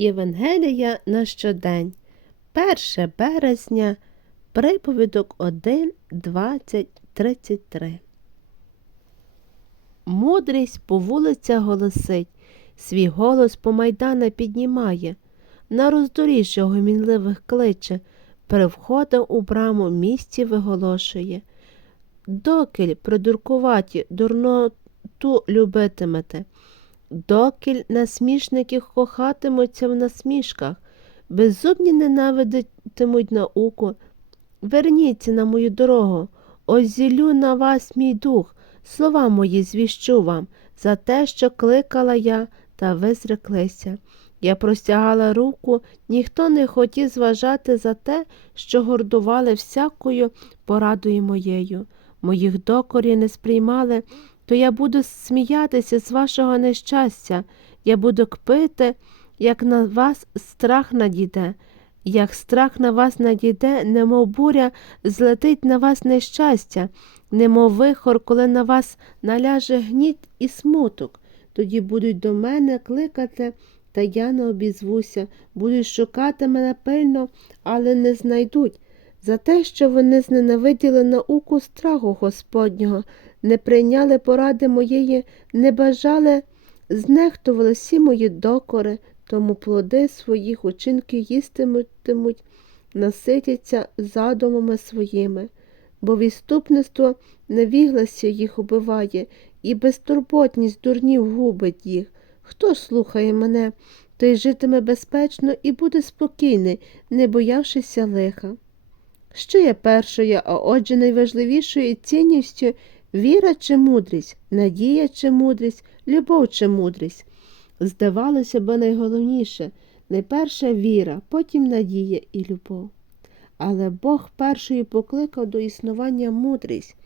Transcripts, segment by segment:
Євангелія на щодень, 1 березня, приповідок 1, 20, 33. Мудрість по вулицях голосить, свій голос по майдана піднімає, на роздоріжжя гомінливих кличе, при у браму місці виголошує. Докіль придуркуваті дурноту любитимете, докіль насмішники кохатимуться в насмішках, беззубні ненавидитимуть науку. Верніться на мою дорогу, ось зілю на вас мій дух, слова мої звіщу вам, за те, що кликала я, та ви зреклися. Я простягала руку, ніхто не хотів зважати за те, що гордували всякою порадою моєю. Моїх докорів не сприймали, то я буду сміятися з вашого нещастя, я буду кпити, як на вас страх надійде. Як страх на вас надійде, немов буря злетить на вас нещастя, немов вихор, коли на вас наляже гніт і смуток. Тоді будуть до мене кликати, та я не обізвуся, будуть шукати мене пильно, але не знайдуть. За те, що вони зненавиділи науку страху Господнього, не прийняли поради моєї, не бажали, знехтували всі мої докори, тому плоди своїх учинків їстимуть, наситяться задумами своїми, бо відступництво невігласся їх убиває, і безтурботність дурнів губить їх. Хто слухає мене, той житиме безпечно і буде спокійний, не боявшися лиха. Що є першою, а отже найважливішою цінністю віра чи мудрість, надія чи мудрість, любов чи мудрість? Здавалося б, найголовніше найперша віра, потім надія і любов. Але Бог першою покликав до існування мудрість.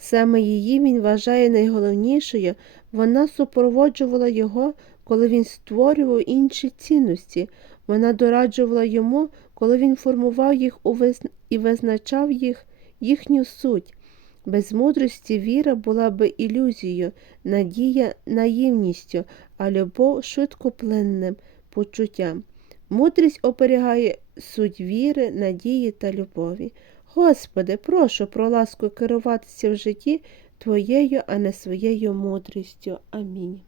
Саме її він вважає найголовнішою, вона супроводжувала його, коли він створював інші цінності, вона дораджувала йому, коли він формував їх і визначав їх, їхню суть. Без мудрості віра була би ілюзією, надія наївністю, а любов швидкоплинним почуттям. Мудрість оберігає суть віри, надії та любові. Господи, прошу про ласку керуватися в житті Твоєю, а не своєю мудрістю. Амінь.